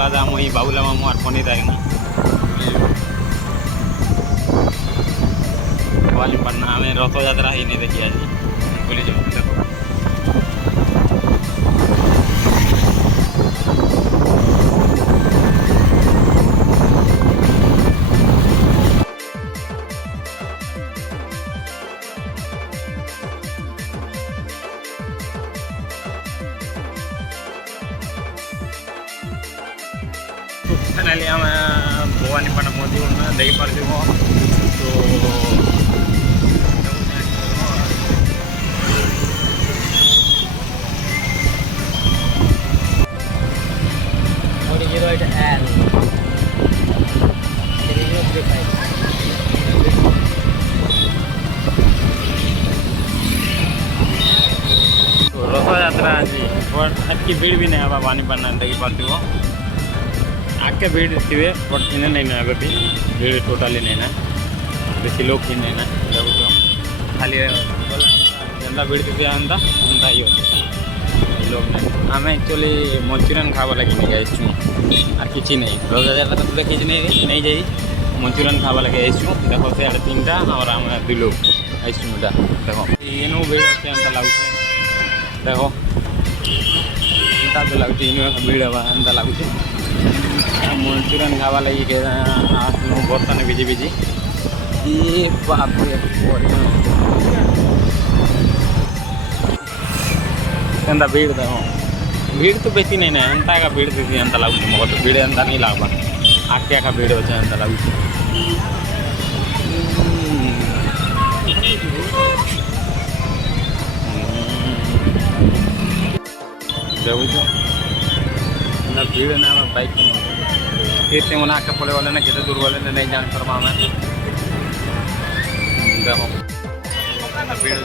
Plaza मुई बाबुला मामू और पनीर आएंगे वालीपन्ना हमें रथ यात्रा ही नहीं देखी आज बोली जो देखो फाइनाली आम भवानीपाटना मंदिर देखी पार तो रथ यात्रा आज आज की भीड़ भी नहीं है भवानीपाटना देखी पार्टी हो आके भीड़ थी बट इन्हें नहीं ना अभी भीड़ टोटली नहीं ना बेसी लोग ही नहीं ना देखो खाली जेनता भीड़ थी अंता अंता ही होते लोग नहीं आम एक्चुअली मंचूरियन खावा लगे नहीं गई और किसी नहीं रथ यात्रा तो देखी नहीं जाई मंचूरियन खावा लगे आईसु देखो से 3टा और आम 2 लोग आईसु देखो इनू भीड़ अच्छे अंता लगुचे देखो तो लगुचे इन भीड़ अंता लगुचे मंचूरियन खावा लगी बर्तन भिजी भिजी ये बाप एंता भीड़ देखो भीड़ तो बेसी नहीं ना एंता का भीड़ थी एंता लगुचे मगर तो भीड़ एंता नहीं लगवा आके का भीड़ अच्छे एंता लगुचे देखो भीड़ ना बाइक कितने मन आके पड़े वाले ना कितने दूर वाले ने नहीं जान पार हमें देखो भीड़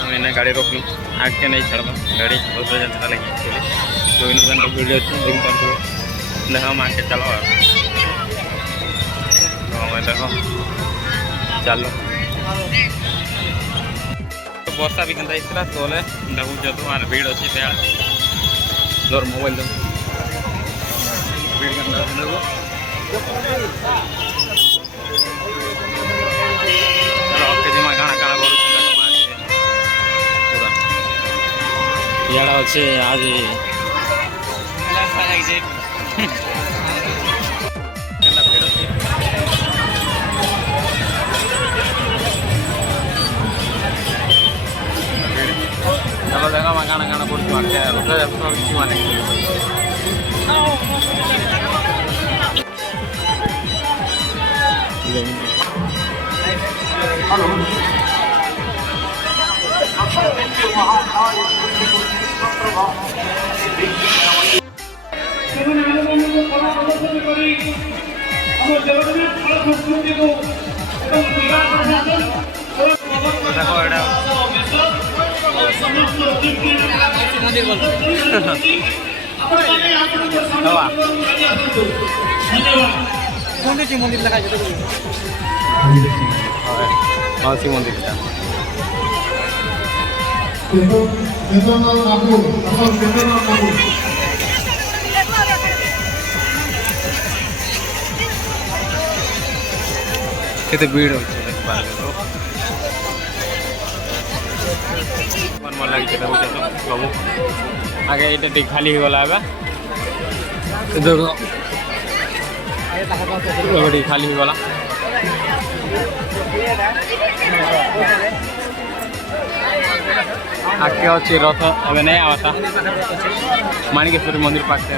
हमें इन्हें गाड़ी रोक लूँ आगे नहीं छड़वा गाड़ी बहुत जाता लगी एक्चुअली तो इन घंटे भीड़ अच्छी देख पाते देखो हम आके चलो तो हमें देखो चलो तो वर्षा भी कहता इसरा तोले देखो जो तुम्हारे भीड़ अच्छी तैयार दौर मोबाइल दो भीड़ करना चलो आपके जमा गाना गाना करूँ पूरा यार अच्छे आज चलो देखा मैं गाना गाना पड़ती माने देखो मंदिर मंदिर लगा माउसी मंदिर केते भीड़ होचे मन मन लगी बाबू आगे ये खाली हो गला देखो खाली हो गला आगे अच्छे रथ ए नहीं आता माणिकेश्वरी मंदिर पाखे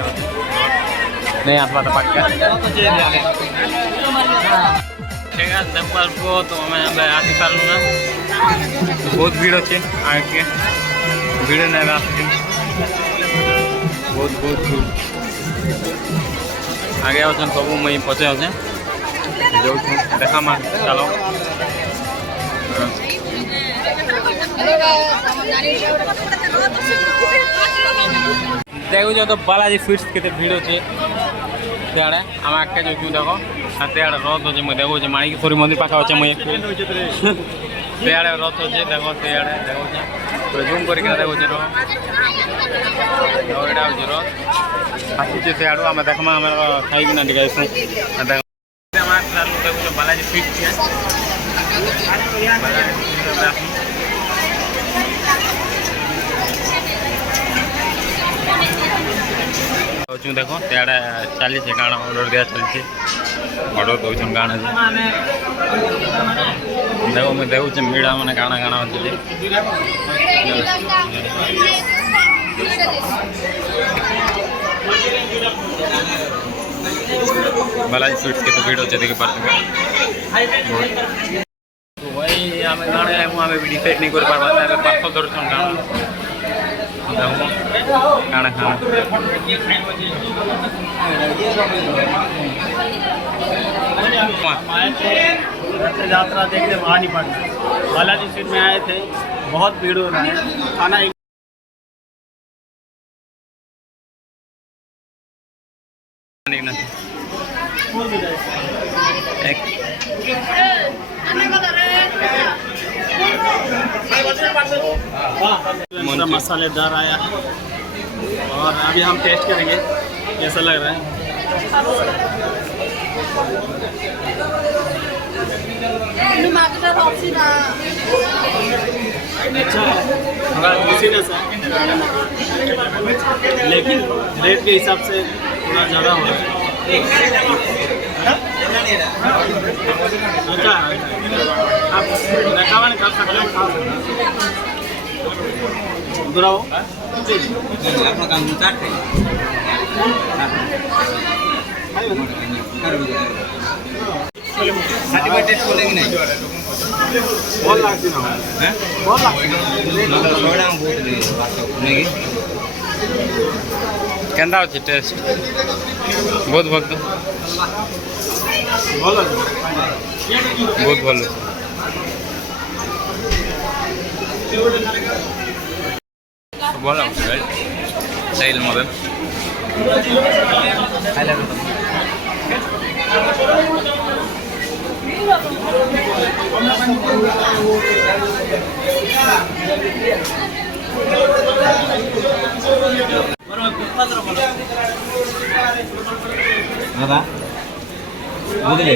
नहीं आसवा तो पाखे ठीक है टेम्पल को तो हमें आसी पार्लू ना बहुत भीड़ अच्छे आगे भीड़ नहीं आस बहुत बहुत भीड़ आगे अच्छे सब मुझे पचे अच्छे जो देखा मा चलो देखो तो बालाजी स्वीट्स के भीड़ अच्छे सियाड़े आम आगे जो देख सियाड़े रथ अच्छे मुझे देखो माणिकेश्वरी मंदिर पाखा अच्छे मुझे ସେଆଡ଼େ ରଥ ଅଛି ଦେଖ ସେଆଡ଼େ ଦେଖୁଛେ ଜୁମ୍ କରିକିନା ଦେଖୁଛେ ର ଏଇଟା ହେଉଛି ରଥ ଆସିଛେ ସେଆଡ଼ୁ ଆମେ ଦେଖମା ଆମର ଖାଇକିନା ଟିକେ ଆସୁ ଦେଖୁଛ ବାଲାଜୀ ଫିଟ୍ ଅଛୁ ଦେଖ ସେଆଡ଼େ ଚାଲିଛେ କାଣା ଅର୍ଡ଼ର ଦିଆ ଚାଲିଛେ ଅର୍ଡ଼ର ଦଉଛନ୍ କାଣା ଯେ ଦେଖ ମୁଇଁ ଦେଖୁଛେ ମିଡ଼ା ମାନେ କାଣା କାଣା ଅଛି ଯେ बालाजी स्वीट्स के तो भीड़ हो जाती है पार्टी वही हमें गाने हैं वो हमें भी डिसाइड नहीं कर पा रहा है पार्सल दर्शन खाना खाना यात्रा देखने वहाँ नहीं पड़ना बालाजी स्वीट में आए थे बहुत भीड़ हो रहा है खाना मसालेदार आया है और अभी हम टेस्ट करेंगे कैसा लग रहा है। अच्छा लेकिन रेट के हिसाब से थोड़ा ज़्यादा हो रहा है। अच्छा आप रेकमेंड कर सकते हैं खा सकते हैं बुराओ अपना काम स्टार्ट है सर्टिफिकेट बोलेंगे नहीं बहुत लागती ना है बहुत लागती सोडा बहुत नहीं केंदा अछि टेस्ट बहुत भक्त बहुत भलो बोला साइल मदन दादा बुझे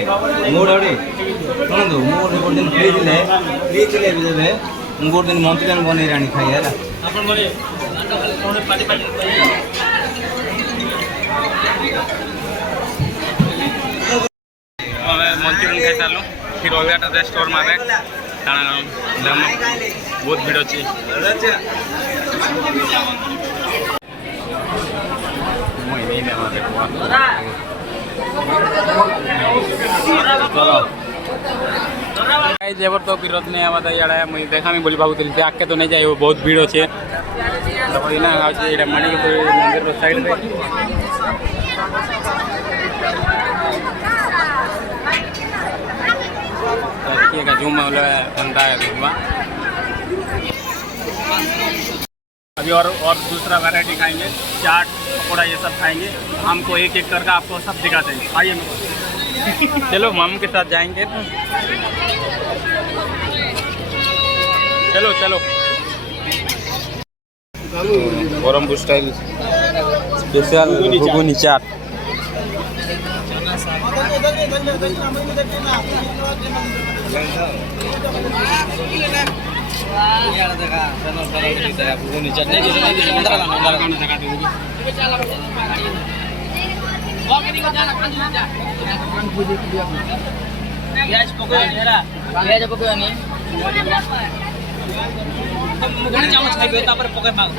मूड अड़ी शुणु मूड गोटे दिन फ्री थे बुझे मुझे गोटे दिन मंचूरियन बन आनी खाई है मंचूरियन खाई सारू फिर अलग स्टोर में बहुत भीड़ अच्छी जेबर तो विरोध नहीं आवा इे मुझे देखा बोली भावुली आगे तो नहीं जाए बहुत भीड़ अच्छे मणिपुर मंदिर साइड में जूम अभी और दूसरा वैरायटी खाएंगे चाट पकौड़ा ये सब खाएंगे हमको एक एक करके आपको सब दिखाते हैं आइए चलो माम के साथ जाएंगे चलो चलो ब्रह्मपुर स्टाइल स्पेशल घुगनी चाट चामच खाइबे तापर पके माग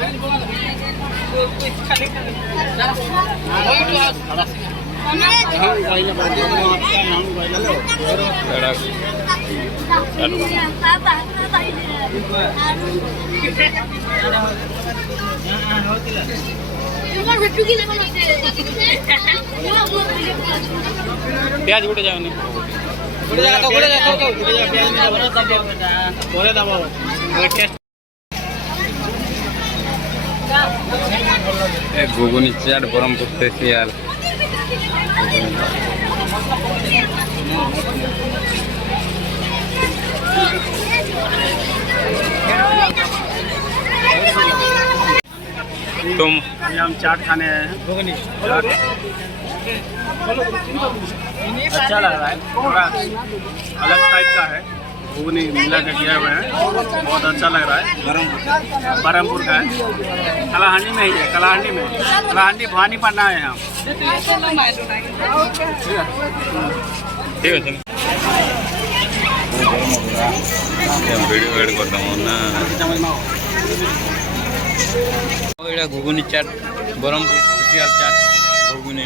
प्याज गुटे जाओ नहीं घुगनी चाट ब्रह्मपुर स्पेशल तुम अभी हम चाट खाने आए हैं। चाट अच्छा लग रहा है, थोड़ा अलग टाइप का है, घुगनी मिला के किया हुआ है, बहुत अच्छा लग रहा है। बरहमपुर का है, कलाहांडी में ही है, कलाहांडी भवानी पन्ना है हम। ठीक है वीडियो एड करता हूँ ना এটা ঘুগনি চাট বরমপুর স্পেশাল চাট ঘুগনি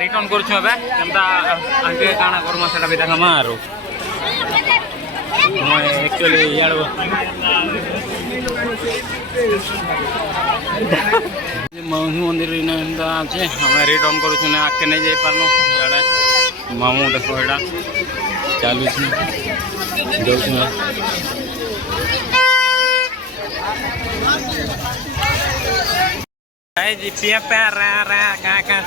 রিটার্ন করছু ଏବେ କେନ୍ତା ଆଗେ କାଣା କର୍ମା ସେଟା ବି ଦେଖାମା ଆରୁ ମୁଁ एक्चुअली ଇଆଡ଼ୁ मामू मंदिर एंता अच्छे आम रिटर्न करूँ ना आगे नहीं जाई पार्नु इे मामू देख यहाँ चलू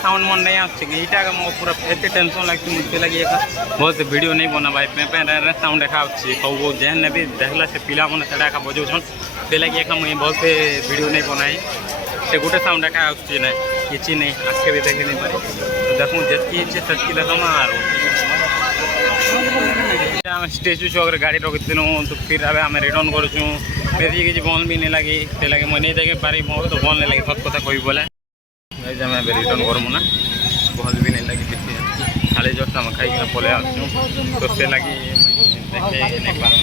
साउंड मन नहीं आटा पूरा एत टेंशन लगे मुझे लगे बहुत वीडियो नहीं बना भाई पे साउंड देखा सब जेन भी देखला से पिला मैंने से बजाऊन से लगे मुझे बहुत से वीडियो नहीं बनाई से गोटे साउंड देखा ना किसी नहीं आगे भी देखे नहीं पारे देखूँ जितकी इच्छे सेटकी देखमा आम स्टेचू चौक गाड़ी रखीलु तो फिर अब आम रिटर्न करूँ फिर किसी बंद भी नहीं लगी से लगे मुझे नहीं देखे पारी मो तो बंद नहीं लगे सब कथा कही बोले आम रिटर्न करमु ना भल भी नहीं लगी किसी खाली जस्ट आम खाई पलि आसू तो से लगी देखे नहीं पार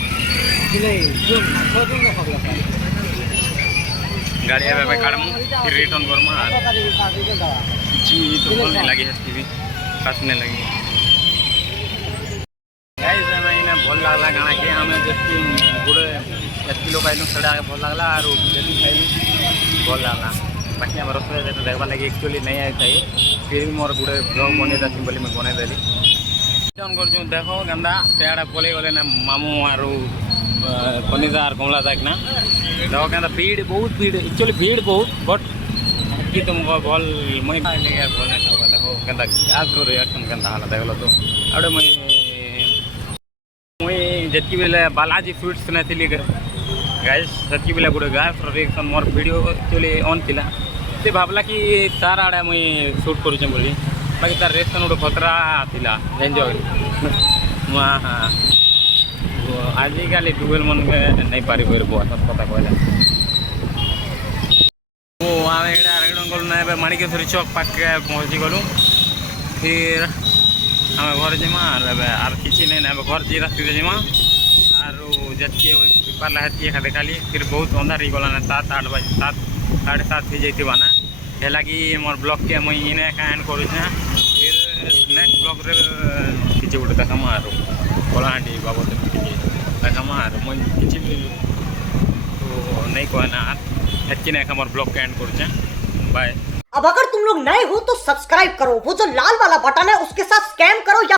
गाड़ी अब काटमु फिर रिटर्न करमु किसी तो भल नहीं लगी हेती भी खास नहीं लगी भल लगला काଣା कि आम जैसे गोटे एतकी लोग आइलु से भल लगला और जल्दी खाइलु भल लगला बाकी आम रसोई देखा लगे एक्चुअली नहीं आई थी फिर भी मोर गोटे ब्लॉग बनईदा बोली मुझे बनईदेली रिटर्न कर देख गंदा तेड़ा पलि गले ना मामू और कनिदा और कमला तक ना देख क्या भीड़ बहुत भीड़ एक्चुअली भीड़ बहुत बट कि तुमको भल मुझे भल नहीं देखो क्या आज रिएक्शन क्या देखल तो आउटे मुझे जितकी बेले बालाजी फ्रुट्स नहीं गाइस से बेले गोटे guys reaction more video actually on थिला से भावला कि तार आड़े मुई शूट करुचे बोली बाकी तार रिएक्शन गोटे खतरा थिला एंजॉय हाँ आजिकल टुवेल मन नहीं पारि बहुत कथा कहला तो आम रिटर्न कलु ना माणिकेश्वरी चौक पाखे पहुँची गलु फिर आम घर जीमा और किसी नहीं ना घर जी रास्ते जीमा और जति पेपर हेती एका देखाली फिर बहुत अंधार हो गला ना 7-8 बजे 7-7:30 हो जाइए ना है लगी मोर ब्लॉग के मुझे इने एंड करूँ फिर नेक्स्ट ब्लॉग रे किसी गोटे देखामा और कलाहांडी बाबद किसी देखामा और मुझे किसी भी तो नहीं कहना एतकी ना मोर ब्लॉग के एंड करूँ बाय। अब अगर तुम लोग नए हो तो सब्सक्राइब करो, वो जो लाल वाला बटन है उसके साथ स्कैम करो या